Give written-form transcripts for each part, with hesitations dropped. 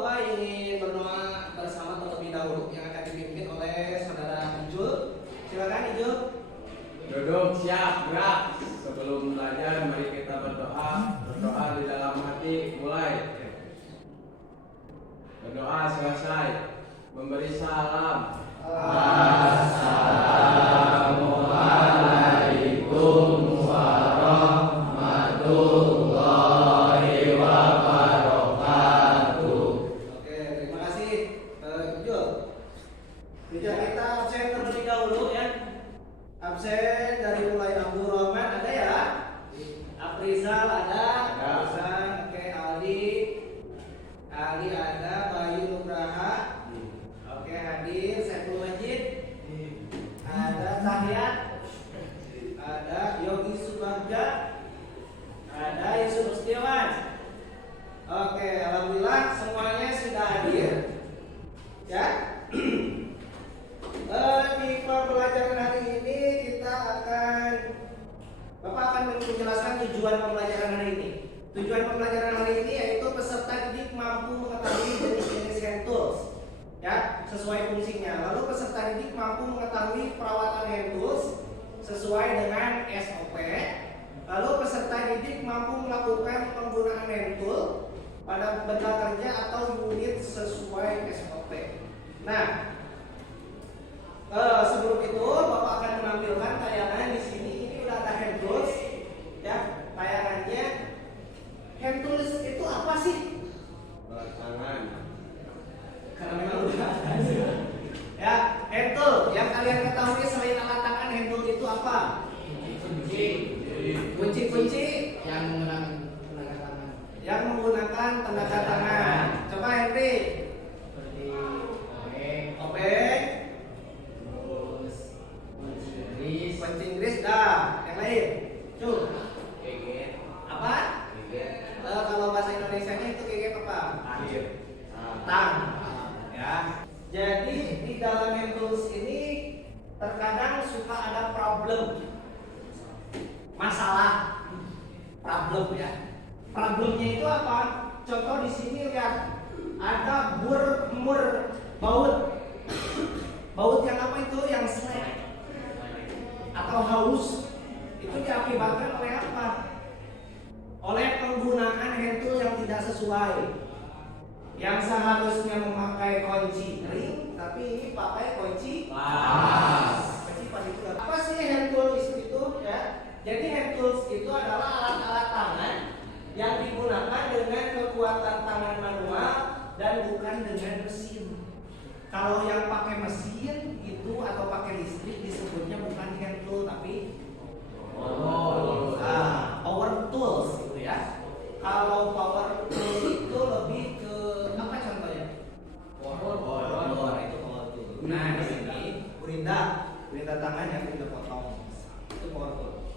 Bapak ingin berdoa bersama terlebih dahulu yang akan dipimpin oleh Saudara Ijul. Silakan Ijul. Duduk, siap, gerak. Sebelum belajar, mari kita berdoa. Berdoa di dalam hati, mulai. Berdoa selesai. Memberi salam. Assalamualaikum warahmatullahi wabarakatuh. Oke, terima kasih Ijul. Tidak kita absen terlebih dahulu ya. Absen dari mulai Abdul Rahman ada ya? Aprizal ada. Hasan, oke, Ali ada, Bayu Nugraha. Oke, hadir. Saiful Majid. Ada Tahyat. Ada Yogi Subagja. Ada Yusuf Setiawan. Oke, alhamdulillah semuanya sudah hadir. Ya. Di pembelajaran hari ini Bapak akan menjelaskan tujuan pembelajaran hari ini. Tujuan pembelajaran hari ini yaitu peserta didik mampu mengetahui jenis-jenis hand tools, ya, sesuai fungsinya. Lalu peserta didik mampu mengetahui perawatan hand tools sesuai dengan SOP. Lalu peserta didik mampu melakukan penggunaan hand tool pada benda kerja atau unit sesuai SOP. Nah, sebelum itu Bapak akan menampilkan tayangan di sini. Ini udah ada hand tools, ya, tayangannya. Hand tools itu apa sih? Alat tangan. Karena memang udah ada. Ya, hand tool yang kalian ketahui selain alat tangan, hand tool itu apa? Kunci-kunci yang menggunakan tenaga tangan. Yang menggunakan tenaga tangan. Coba Henry. Seperti Obeng, terus kunci Inggris, dah. Yang lain. Cuk. Apa? Kalau bahasa Indonesianya itu kayak apa? Akhir. Tang. Ya. Jadi di dalam hand tools ini terkadang suka ada problem. Masalah. Problem ya. Problemnya itu apa? Contoh di sini lihat ada mur baut. Baut yang apa itu? Yang slack atau haus. Itu diakibatkan oleh apa? Oleh penggunaan hand tool yang tidak sesuai. Yang seharusnya memakai kunci ring, tapi ini pakai kunci pas. Kunci pas itu apa sih hand tools itu ya? Jadi hand tools itu adalah alat-alat tangan yang digunakan dengan kekuatan tangan manual dan bukan dengan mesin. Kalau yang pakai mesin itu atau pakai listrik disebutnya bukan hand tool tapi power tools gitu ya. Kalau power tool itu lebih ke apa contohnya? Power itu power tool. Nah di sini perintah tangan yang kita potong itu power tool.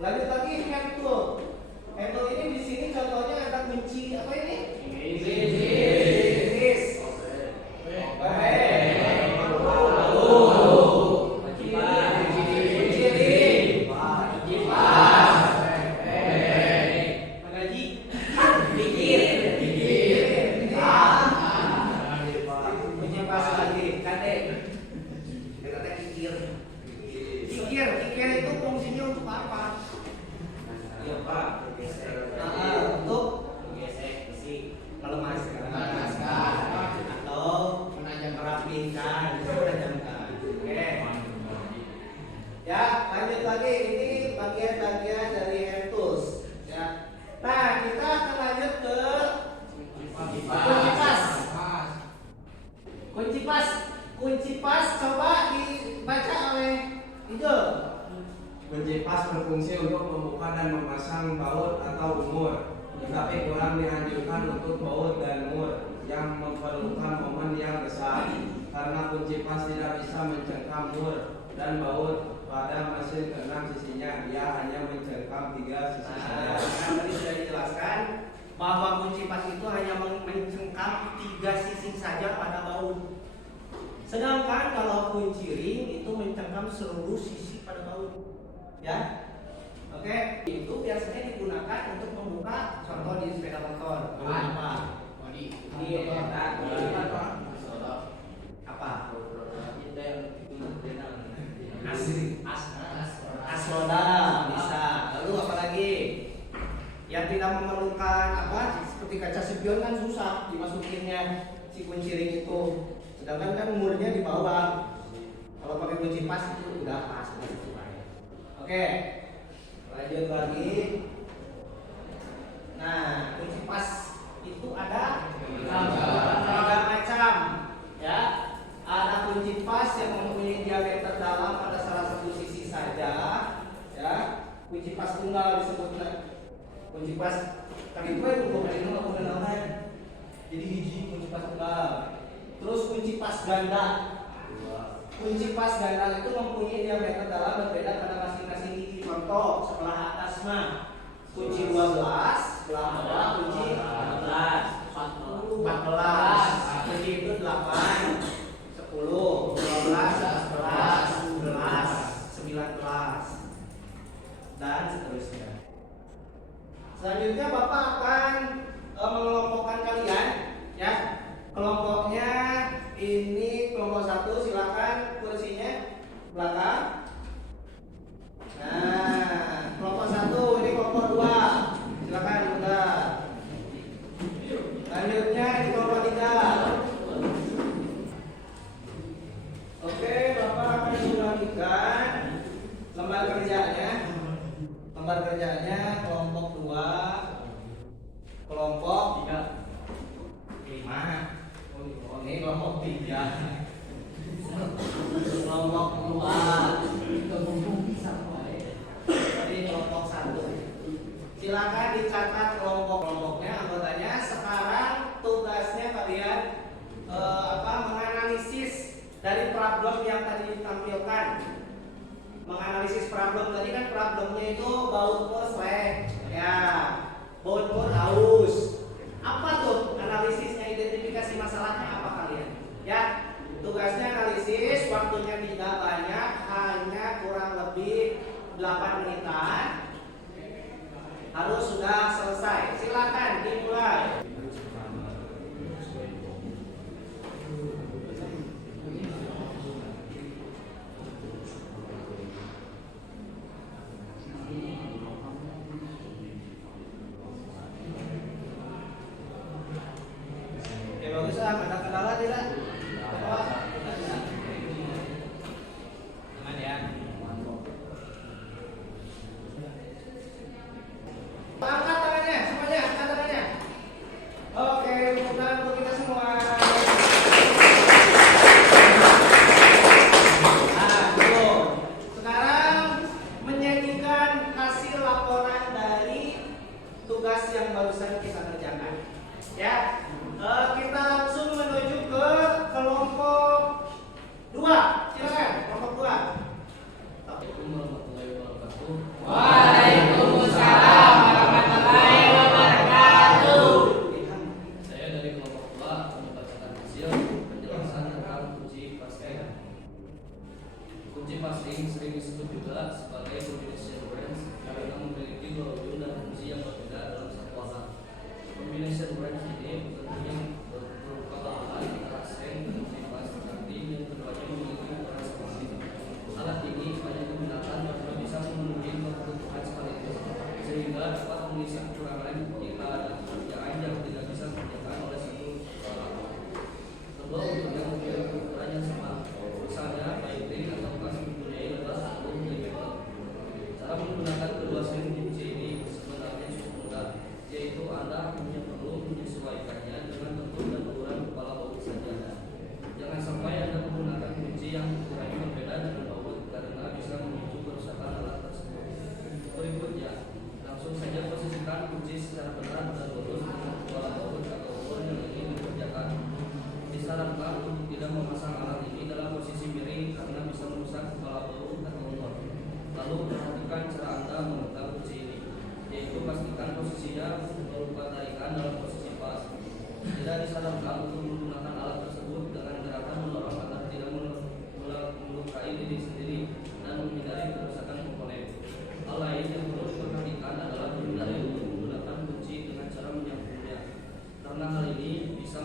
Lanjut lagi hand tool. Hand tool ini di sini contohnya ada kunci apa ini? Inggris. Kikir itu fungsinya untuk apa? Iya, Pak. Untuk gesek besi, melemaskan atau merapikan, menajamkan. Oke. Ya, lanjut lagi. Ini bagian-bagian dari hand tools. Ya. Nah, kita akan lanjut ke kunci pas. Kunci pas coba dibaca oleh Ijul. Kunci pas berfungsi untuk membuka dan memasang baut atau umur, tetapi kurang dianjurkan untuk baut dan mur yang memerlukan momen yang besar, karena kunci pas tidak bisa mencengkam mur dan baut pada mesin ke-6 sisinya. Dia hanya mencengkam 3 sisi saja. Tadi sudah dijelaskan bahwa kunci pas itu hanya mencengkam 3 sisi saja pada baut. Sedangkan kalau kunci ring itu mencengkam seluruh sisi pada baut. Ya, oke. Itu biasanya digunakan untuk membuka contoh di sepeda motor. Apa? bodi Ini eta apa? Asroda bisa. Lalu apa lagi? Yang tidak memerlukan apa? Seperti kaca spion kan susah dimasukinnya si kunci ring itu. Sedangkan kan umurnya di bawah. Kalau pakai kunci pas itu udah pas, udah sesuai. Oke, lanjut lagi. Nah, kunci pas itu ada tiga macam, ya. Ada kunci pas yang mempunyai diameter dalam pada salah satu sisi saja, ya. Kunci pas tunggal disebutnya. Kunci pas kami gue bukan ini mau kenalkan. Jadi hiji kunci pas tunggal. Terus kunci pas ganda. Kunci pas ganda itu mempunyai diameter dalam berbeda pada masing-masing gigi. Contoh sebelah atas mah kunci 12, sebelah bawah kunci 14. 14. Kunci itu 8, 10, 12, 11, 12, 19 dan seterusnya. Selanjutnya Bapak akan mengelompokkan kalian, ya. Kelompoknya ini kelompok 1, silakan kursinya belakang. Nah, kelompok 1 ini kelompok 2. Silakan bunda. Lanjutnya ini kelompok 3. Oke, Bapak akan membagikan lembar kerjanya. Lembar kerjanya kelompok 2, kelompok 5. Oh, ini kelompok 3. Kelompok 2. Ini kelompok 1. Silakan dicatat kelompok-kelompoknya, anggotanya. Sekarang tugasnya kalian menganalisis dari problem yang tadi ditampilkan. Menganalisis problem tadi kan problemnya itu baut mur slack, ya. Baut mur haus. Apa tuh analisisnya, identifikasi masalahnya apa kalian? Ya, tugasnya analisis, waktunya tidak banyak, hanya kurang lebih 8 menitan. Harus sudah selesai. Silakan dimulai. Ya bagus lah, ada kendala tidak? Apa? Aman ya. Angkat tangannya, semuanya angkat tangannya. Oke, bukan untuk kita semua. Nah, dulu. Sekarang menyajikan hasil laporan dari tugas yang barusan kita kerjakan. Ya, kita langsung menuju ke kelompok 2. Silakan, kelompok 2. Waalaikumsalam warahmatullahi wabarakatuh. Saya dari kelompok 2 membacakan hasil penjelasan tentang kunci passing. Kunci passing sering disebut juga sebagai combination branch karena memiliki dua ujung dan fungsi yang berbeda dalam satu alat. Combination branch ini tentunya berupa bahan antara seng dan kunci pas, tapi yang keduanya memiliki ukuran sama. Alat ini banyak digunakan karena bisa memenuhi kebutuhan sekaligus, sehingga dapat mengisi kekurangan jika ada pekerjaan yang tidak bisa dikerjakan oleh satu alat. Kedua untuk yang memiliki ukuran yang sama, misalnya piping atau kas mempunyai lebar 10 mm. Cara menggunakan kedua seng kunci ini sebenarnya cukup mudah, yaitu Anda hanya perlu menyesuaikannya dengan bentuk dan ukuran kepala baut saja. Jangan sampai Anda menggunakan kunci yang ukurannya berbeda dengan baut karena bisa memicu kerusakan alat tersebut. Berikutnya, langsung saja posisikan kunci secara benar dan lurus dengan kepala baut atau ukur yang ingin dikerjakan. Disarankan untuk tidak memasang alat ini dalam posisi miring karena bisa merusak kepala baut atau ukur. Lalu perhatikan cara Anda memegang kunci ini, yaitu pastikan posisinya berupa tarikan dalam posisi pas. Tidak disarankan untuk menggunakan alat tersebut dengan gerakan mendorong agar tidak melukai diri sendiri dan menghindari kerusakan komponen. Hal lain yang perlu diperhatikan adalah menghindari untuk menggunakan kunci dengan cara menyambungnya, karena hal ini bisa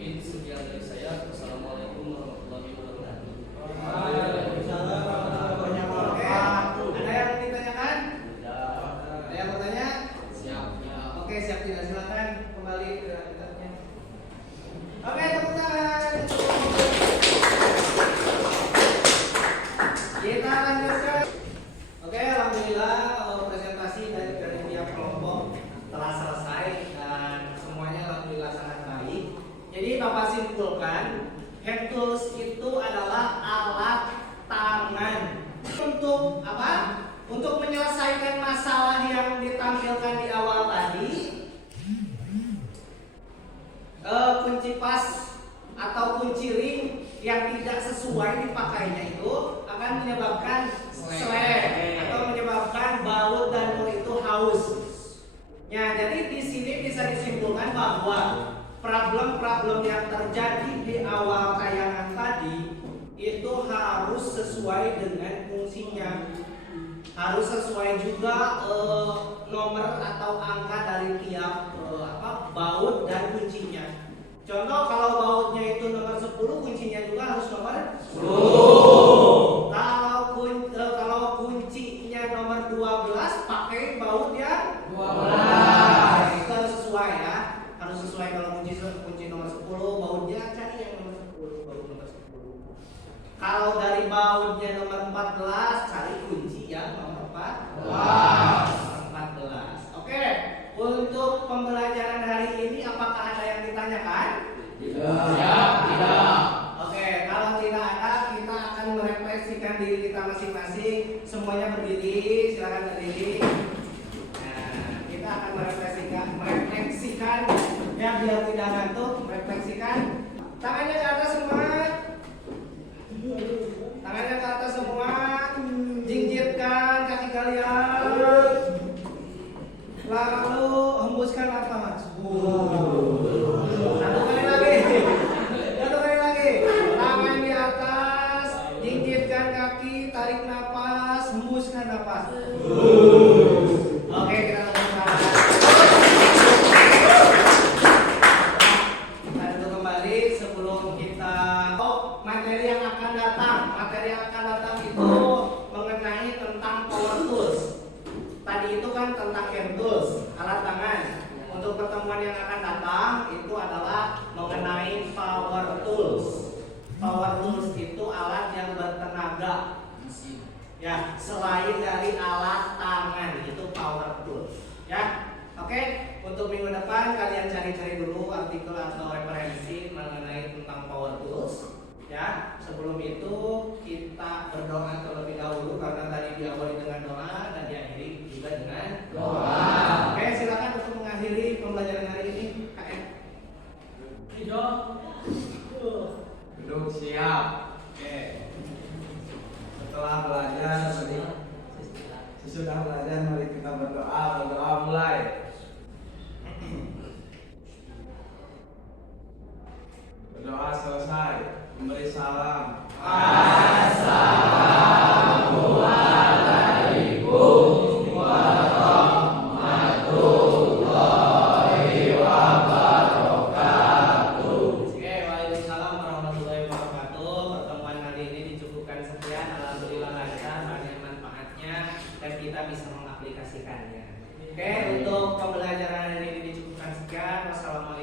mungkin sekian dari saya. Wassalamualaikum warahmatullahi wabarakatuh. Waalaikumsalam warahmatullahi wabarakatuh. Ada yang ditanyakan? Ya, Ada yang bertanya? siap ya. Oke, siap tidak, silakan kembali ke kitabnya. Oke, tepuk tangan. Kita lanjutkan. Oke, alhamdulillah presentasi dari tiap kelompok telah selesai dan semuanya alhamdulillah sangat baik. Jadi Bapak simpulkan, hand tools itu adalah alat tangan untuk apa? Untuk menyelesaikan masalah yang ditampilkan di awal tadi. Kunci pas atau kunci ring yang tidak sesuai dipakainya itu akan menyebabkan slack atau menyebabkan baut dan mur itu haus. Ya, jadi di sini bisa disimpulkan bahwa problem-problem yang terjadi di awal tayangan tadi itu harus sesuai dengan fungsinya. Harus sesuai juga nomor atau angka dari tiap baut dan kuncinya. Contoh kalau bautnya itu nomor 10, kuncinya juga harus nomor 10. Kalau kuncinya nomor 12, pakai baut yang 12. Itu harus sesuai ya. Harus sesuai kalau kunci nomor 10, bautnya cari yang nomor 10, baut nomor 10. Kalau dari bautnya nomor 14, cari kunci yang nomor 14. Oke. Untuk pembelajaran hari ini apakah ada yang ditanyakan? Tidak. Oke, kalau tidak ada kita akan merefleksikan diri kita masing-masing. Semuanya berdiri, silakan berdiri. Nah, kita akan merefleksikan ya biar tidak ngantuk, merefleksikan. Tangannya ke atas semua. Tangannya ke atas semua. Jinjitkan kaki kalian. Lalu hembuskan nafas. Satu kali lagi. Tangan di atas, jinjitkan kaki, tarik nafas, hembuskan nafas. Oke, kita lakukan. Kita duduk kembali sebelum kita materi yang akan datang. Materi yang akan datang itu mengenai tentang power tools. Tadi itu kan tentang hand tools, alat tangan. Untuk pertemuan yang akan datang itu adalah mengenai power tools. Power tools itu alat yang bertenaga. Ya, selain dari alat tangan itu power tools. Ya, oke. Untuk minggu depan kalian cari-cari dulu artikel atau referensi mengenai tentang power tools. Ya, sebelum itu kita berdoa terlebih dahulu karena tadi diawali dengan doa dan diakhiri juga dengan doa. Oke, silakan untuk mengakhiri pembelajaran hari ini, KM. Duduk siap. Oke. Setelah belajar tadi, sesudah belajar mari kita berdoa. Berdoa mulai. Berdoa selesai. Memberi salam. Assalamualaikum warahmatullahi wabarakatuh. Oke, waalaikumsalam warahmatullahi wabarakatuh. Pertemuan hari ini dicukupkan sekian. Alhamdulillah lancar, banyak manfaatnya dan kita bisa mengaplikasikannya. Oke, untuk pembelajaran hari ini dicukupkan sekian. Wassalamualaikum.